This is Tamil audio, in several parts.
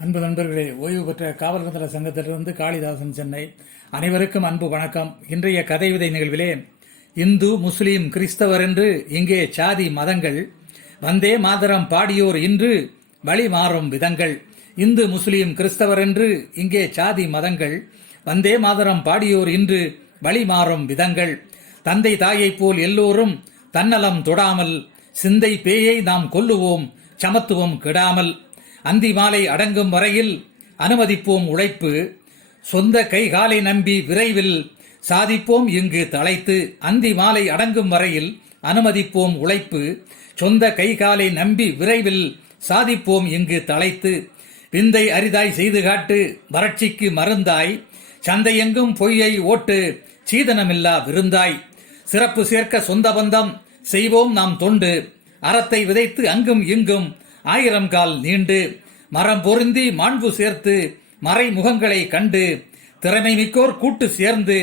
அன்பு நண்பர்களே, ஓய்வு பெற்ற காவல்துறை சங்கத்திலிருந்து காளிதாசன், சென்னை. அனைவருக்கும் அன்பு வணக்கம். இன்றைய கதை விதை நிகழ்விலே இந்து, முஸ்லீம், கிறிஸ்தவர் என்று இங்கே சாதி மதங்கள், வந்தே மாதரம் பாடியோர் இன்று வழி மாறும் விதங்கள். இந்து, முஸ்லீம், கிறிஸ்தவர் என்று இங்கே சாதி மதங்கள், வந்தே மாதரம் பாடியோர் இன்று வழி மாறும் விதங்கள். தந்தை தாயைப் போல் எல்லோரும் தன்னலம் தொடாமல், சிந்தை பேயை நாம் கொல்லுவோம் சமத்துவம் கெடாமல். அந்தி மாலை அடங்கும் வரையில் அனுமதிப்போம் உழைப்பு, சொந்த கைகாலை நம்பி விரைவில் சாதிப்போம் இங்கு தழைத்து. அந்தி மாலை அடங்கும் வரையில் அனுமதிப்போம் உழைப்பு, சொந்த கைகாலை நம்பி விரைவில் சாதிப்போம் இங்கு தழைத்து. விந்தை அரிதாய் செய்து காட்டு வறட்சிக்கு மருந்தாய், சந்தையெங்கும் பொய்யை ஓட்டு சீதனமில்லா விருந்தாய். சிறப்பு சேர்க்க சொந்த பந்தம் செய்வோம் நாம் தொண்டு, அறத்தை விதைத்து அங்கும் இங்கும் ஆயிரம் கால் நீண்டு. மரம் பொருந்தி மாண்பு சேர்த்து மறைமுகங்களை கண்டு, திறமை மிக்கோர் கூட்டு சேர்ந்து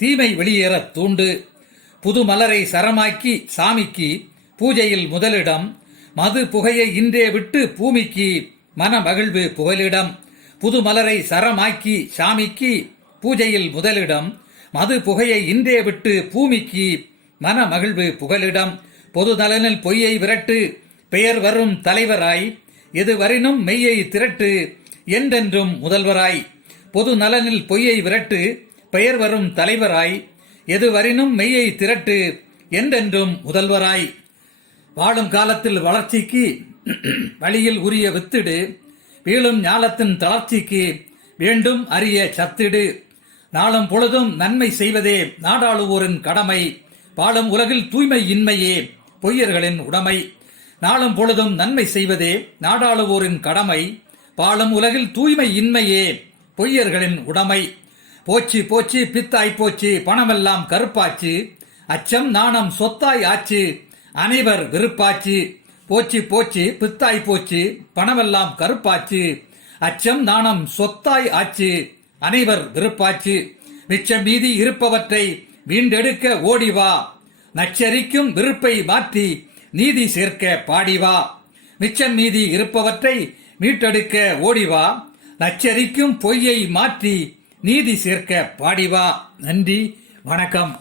தீமை வெளியேற தூண்டு. புது மலரை சரமாக்கி சாமிக்கு பூஜையில் முதலிடம், மது புகையை இன்றே விட்டு பூமிக்கு மன மகிழ்வு புகலிடம். புது மலரை சரமாக்கி சாமிக்கு பூஜையில் முதலிடம், மது புகையை இன்றே விட்டு பூமிக்கு மன மகிழ்வு புகலிடம். பொது நலனில் பொய்யை விரட்டு பெயர் வரும் தலைவராய், எதுவரினும் மெய்யை திரட்டு என்றென்றும் முதல்வராய். பொது நலனில் பொய்யை விரட்டு பெயர் வரும் தலைவராய், எதுவரினும் மெய்யை திரட்டு என்றென்றும் முதல்வராய். வாழும் காலத்தில் வளர்ச்சிக்கு வழியில் உரிய வித்திடு, வீழும் ஞாலத்தின் தளர்ச்சிக்கு வேண்டும் அரிய சத்திடு. நாளும் பொழுதும் நன்மை செய்வதே நாடாளுவோரின் கடமை, வாழும் உலகில் தூய்மை இன்மையே பொய்யர்களின் உடைமை. நாளும் பொழுதும் நன்மை செய்வதே நாடாளுவோரின் கடமை, வாழும் உலகில் தூய்மை இன்மையே பொய்யர்களின் உடைமை. போச்சு போச்சு பித்தாய் போச்சு பணமெல்லாம் கருப்பாச்சு, அச்சம் நாணம் சொத்தாய் ஆச்சு அனைவர் விருப்பாச்சு. போச்சு போச்சு பித்தாய் போச்சு பணமெல்லாம் கருப்பாச்சு, அச்சம் நாணம் சொத்தாய் ஆச்சு அனைவர் விருப்பாச்சு. மிச்சம் மீதி இருப்பவற்றை வீண்டெடுக்க ஓடிவா, நச்சரிக்கும் விருப்பை மாற்றி நீதி சேர்க்க பாடிவா. மிச்சம் மீதி இருப்பவற்றை மீட்டெடுக்க ஓடிவா, நச்சரிக்கும் பொய்யை மாற்றி நீதி சேர்க்க பாடிவா. நன்றி, வணக்கம்.